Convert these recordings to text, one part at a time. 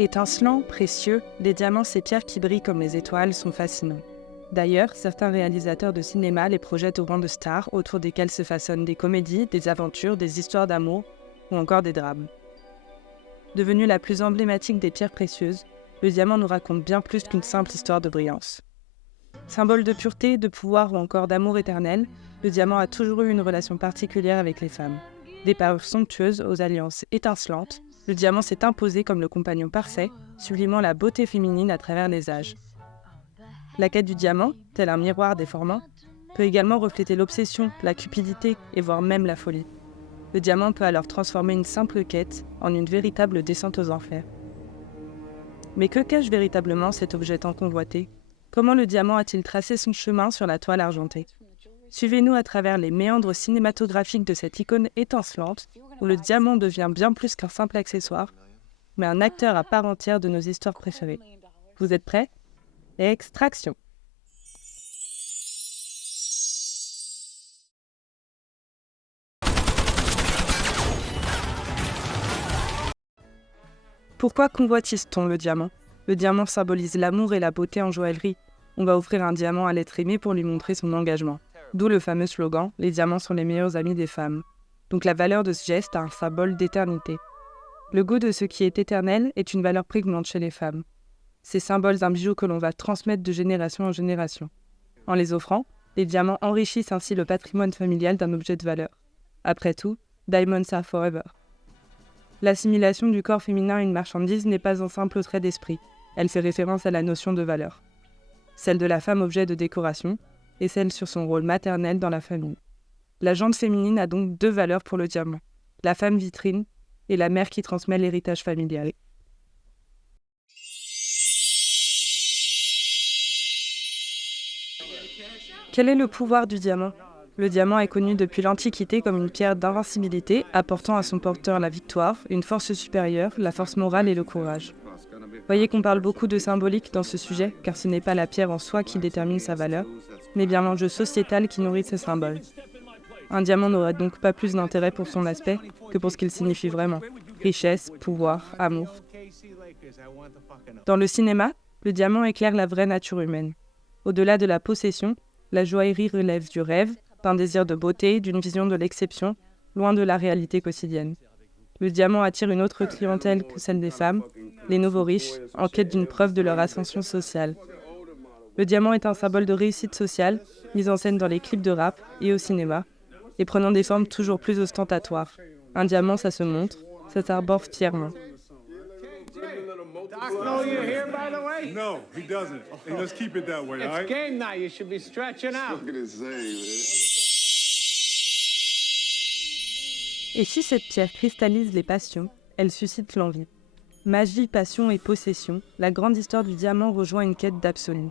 Étincelants, précieux, les diamants, ces pierres qui brillent comme les étoiles, sont fascinants. D'ailleurs, certains réalisateurs de cinéma les projettent au rang de stars autour desquelles se façonnent des comédies, des aventures, des histoires d'amour ou encore des drames. Devenue la plus emblématique des pierres précieuses, le diamant nous raconte bien plus qu'une simple histoire de brillance. Symbole de pureté, de pouvoir ou encore d'amour éternel, le diamant a toujours eu une relation particulière avec les femmes. Des parures somptueuses aux alliances étincelantes, le diamant s'est imposé comme le compagnon parfait, sublimant la beauté féminine à travers les âges. La quête du diamant, tel un miroir déformant, peut également refléter l'obsession, la cupidité et voire même la folie. Le diamant peut alors transformer une simple quête en une véritable descente aux enfers. Mais que cache véritablement cet objet tant convoité ? Comment le diamant a-t-il tracé son chemin sur la toile argentée ? Suivez-nous à travers les méandres cinématographiques de cette icône étincelante, où le diamant devient bien plus qu'un simple accessoire, mais un acteur à part entière de nos histoires préférées. Vous êtes prêts ? Extraction. Pourquoi convoitise-t-on le diamant ? Le diamant symbolise l'amour et la beauté en joaillerie. On va offrir un diamant à l'être aimé pour lui montrer son engagement. D'où le fameux slogan « Les diamants sont les meilleurs amis des femmes ». Donc la valeur de ce geste a un symbole d'éternité. Le goût de ce qui est éternel est une valeur prégnante chez les femmes. Ces symboles d'un bijou que l'on va transmettre de génération en génération. En les offrant, les diamants enrichissent ainsi le patrimoine familial d'un objet de valeur. Après tout, diamonds are forever. L'assimilation du corps féminin à une marchandise n'est pas un simple trait d'esprit. Elle fait référence à la notion de valeur. Celle de la femme objet de décoration et celle sur son rôle maternel dans la famille. La jante féminine a donc deux valeurs pour le diamant. La femme vitrine et la mère qui transmet l'héritage familial. Quel est le pouvoir du diamant ? Le diamant est connu depuis l'Antiquité comme une pierre d'invincibilité, apportant à son porteur la victoire, une force supérieure, la force morale et le courage. Voyez qu'on parle beaucoup de symbolique dans ce sujet, car ce n'est pas la pierre en soi qui détermine sa valeur, mais bien l'enjeu sociétal qui nourrit ces symboles. Un diamant n'aurait donc pas plus d'intérêt pour son aspect que pour ce qu'il signifie vraiment. Richesse, pouvoir, amour. Dans le cinéma, le diamant éclaire la vraie nature humaine. Au-delà de la possession, la joaillerie relève du rêve, d'un désir de beauté, d'une vision de l'exception, loin de la réalité quotidienne. Le diamant attire une autre clientèle que celle des femmes, les nouveaux riches, en quête d'une preuve de leur ascension sociale. Le diamant est un symbole de réussite sociale, mis en scène dans les clips de rap et au cinéma, et prenant des formes toujours plus ostentatoires. Un diamant, ça se montre, ça s'arbore fièrement. Doc know you're here, by the way? No, he doesn't. And let's keep it that way, all It's right? game night. You should be stretching out. Et si cette pierre cristallise les passions, elle suscite l'envie. Magie, passion et possession, la grande histoire du diamant rejoint une quête d'absolu.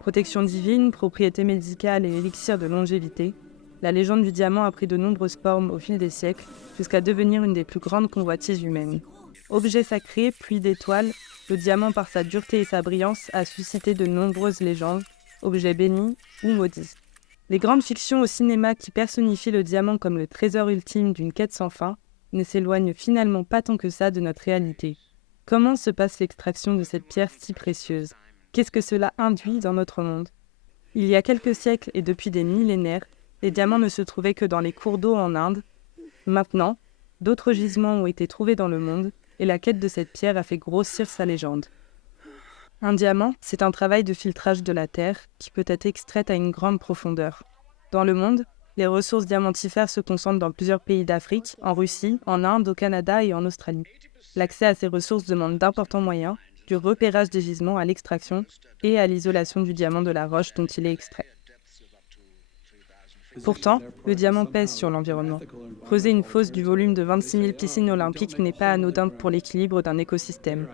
Protection divine, propriété médicale et élixir de longévité, la légende du diamant a pris de nombreuses formes au fil des siècles, jusqu'à devenir une des plus grandes convoitises humaines. Objet sacré, pluie d'étoiles, le diamant par sa dureté et sa brillance a suscité de nombreuses légendes, objets bénis ou maudits. Les grandes fictions au cinéma qui personnifient le diamant comme le trésor ultime d'une quête sans fin ne s'éloignent finalement pas tant que ça de notre réalité. Comment se passe l'extraction de cette pierre si précieuse ? Qu'est-ce que cela induit dans notre monde ? Il y a quelques siècles et depuis des millénaires, les diamants ne se trouvaient que dans les cours d'eau en Inde. Maintenant, d'autres gisements ont été trouvés dans le monde et la quête de cette pierre a fait grossir sa légende. Un diamant, c'est un travail de filtrage de la terre qui peut être extraite à une grande profondeur. Dans le monde, les ressources diamantifères se concentrent dans plusieurs pays d'Afrique, en Russie, en Inde, au Canada et en Australie. L'accès à ces ressources demande d'importants moyens, du repérage des gisements à l'extraction et à l'isolation du diamant de la roche dont il est extrait. Pourtant, le diamant pèse sur l'environnement. Creuser une fosse du volume de 26 000 piscines olympiques n'est pas anodin pour l'équilibre d'un écosystème.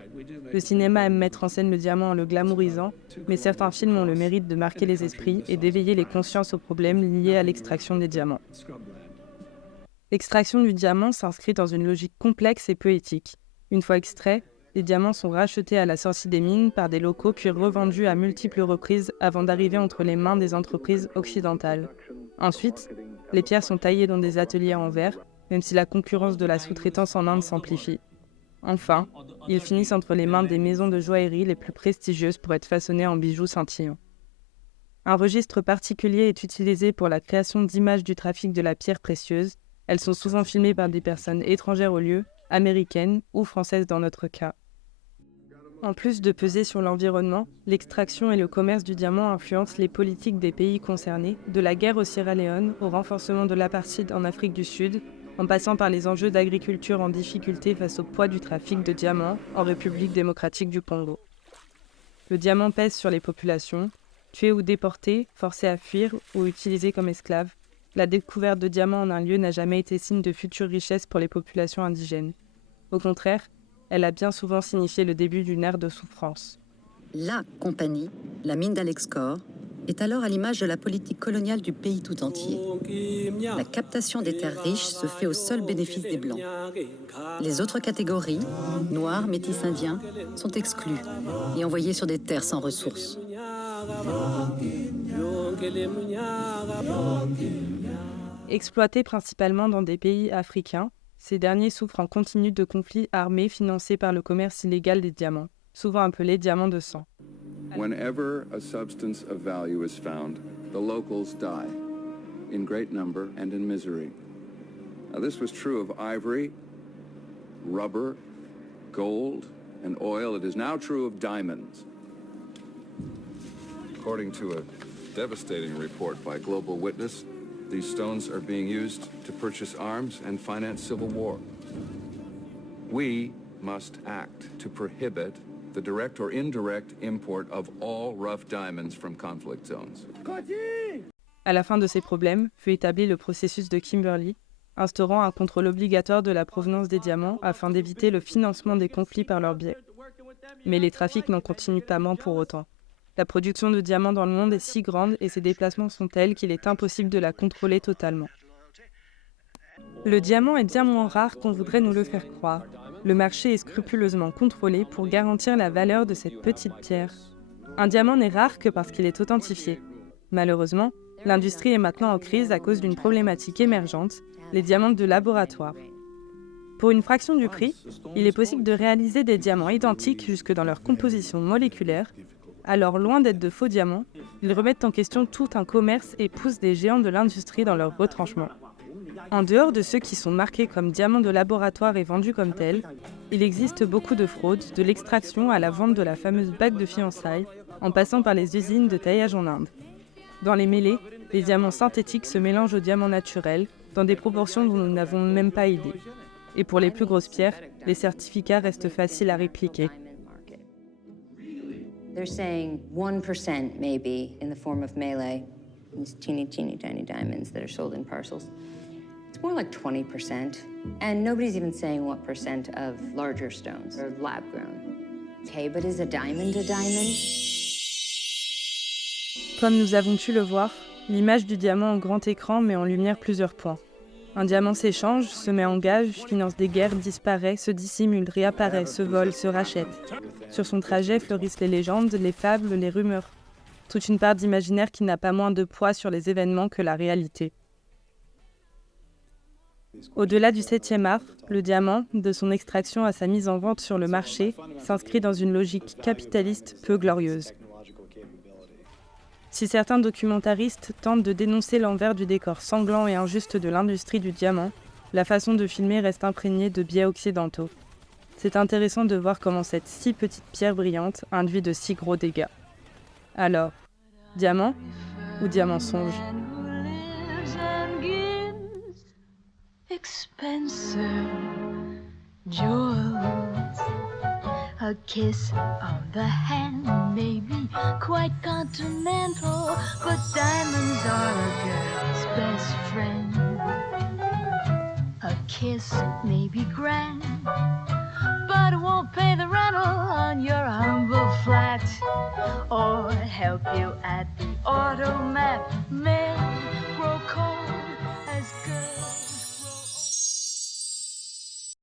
Le cinéma aime mettre en scène le diamant en le glamourisant, mais certains films ont le mérite de marquer les esprits et d'éveiller les consciences aux problèmes liés à l'extraction des diamants. L'extraction du diamant s'inscrit dans une logique complexe et poétique. Une fois extraits, les diamants sont rachetés à la sortie des mines par des locaux puis revendus à multiples reprises avant d'arriver entre les mains des entreprises occidentales. Ensuite, les pierres sont taillées dans des ateliers en verre, même si la concurrence de la sous-traitance en Inde s'amplifie. Enfin, ils finissent entre les mains des maisons de joaillerie les plus prestigieuses pour être façonnés en bijoux scintillants. Un registre particulier est utilisé pour la création d'images du trafic de la pierre précieuse. Elles sont souvent filmées par des personnes étrangères au lieu, américaines ou françaises dans notre cas. En plus de peser sur l'environnement, l'extraction et le commerce du diamant influencent les politiques des pays concernés, de la guerre au Sierra Leone au renforcement de l'apartheid en Afrique du Sud, en passant par les enjeux d'agriculture en difficulté face au poids du trafic de diamants en République démocratique du Congo. Le diamant pèse sur les populations. Tués ou déportés, forcés à fuir ou utilisés comme esclaves, la découverte de diamants en un lieu n'a jamais été signe de futures richesses pour les populations indigènes. Au contraire, elle a bien souvent signifié le début d'une ère de souffrance. La compagnie, la mine d'Alexcor, est alors à l'image de la politique coloniale du pays tout entier. La captation des terres riches se fait au seul bénéfice des Blancs. Les autres catégories, noirs, métis indiens, sont exclues et envoyées sur des terres sans ressources. Exploités principalement dans des pays africains, ces derniers souffrent en continu de conflits armés financés par le commerce illégal des diamants, souvent appelés diamants de sang. Whenever a substance of value is found, the locals die, in great number and in misery. Now, this was true of ivory, rubber, gold, and oil. It is now true of diamonds. According to a devastating report by Global Witness, these stones are being used to purchase arms and finance civil war. We must act to prohibit the direct or indirect import of all rough diamonds from conflict zones. À la fin de ces problèmes, fut établi le processus de Kimberley, instaurant un contrôle obligatoire de la provenance des diamants afin d'éviter le financement des conflits par leur biais. Mais les trafics n'en continuent pas moins pour autant. La production de diamants dans le monde est si grande et ses déplacements sont tels qu'il est impossible de la contrôler totalement. Le diamant est bien moins rare qu'on voudrait nous le faire croire. Le marché est scrupuleusement contrôlé pour garantir la valeur de cette petite pierre. Un diamant n'est rare que parce qu'il est authentifié. Malheureusement, l'industrie est maintenant en crise à cause d'une problématique émergente, les diamants de laboratoire. Pour une fraction du prix, il est possible de réaliser des diamants identiques jusque dans leur composition moléculaire. Alors, loin d'être de faux diamants, ils remettent en question tout un commerce et poussent des géants de l'industrie dans leur retranchement. En dehors de ceux qui sont marqués comme diamants de laboratoire et vendus comme tels, il existe beaucoup de fraudes, de l'extraction à la vente de la fameuse bague de fiançailles, en passant par les usines de taillage en Inde. Dans les mêlées, les diamants synthétiques se mélangent aux diamants naturels, dans des proportions dont nous n'avons même pas idée. Et pour les plus grosses pierres, les certificats restent faciles à répliquer. They're saying 1% maybe in the form of melee, these teeny tiny diamonds that are sold in parcels. It's more like 20%. And nobody's even saying what percent of larger stones are lab grown. Okay, but is a diamond a diamond? Comme nous avons pu le voir, l'image du diamant en grand écran met en lumière plusieurs points. Un diamant s'échange, se met en gage, finance des guerres, disparaît, se dissimule, réapparaît, se vole, se rachète. Sur son trajet fleurissent les légendes, les fables, les rumeurs. Toute une part d'imaginaire qui n'a pas moins de poids sur les événements que la réalité. Au-delà du 7e art, le diamant, de son extraction à sa mise en vente sur le marché, s'inscrit dans une logique capitaliste peu glorieuse. Si certains documentaristes tentent de dénoncer l'envers du décor sanglant et injuste de l'industrie du diamant, la façon de filmer reste imprégnée de biais occidentaux. C'est intéressant de voir comment cette si petite pierre brillante induit de si gros dégâts. Alors, diamant ou diamant songe? A kiss on the hand may be quite continental, but diamonds are a girl's best friend. A kiss may be grand, but it won't pay the rental on your humble flat, or help you at the automat.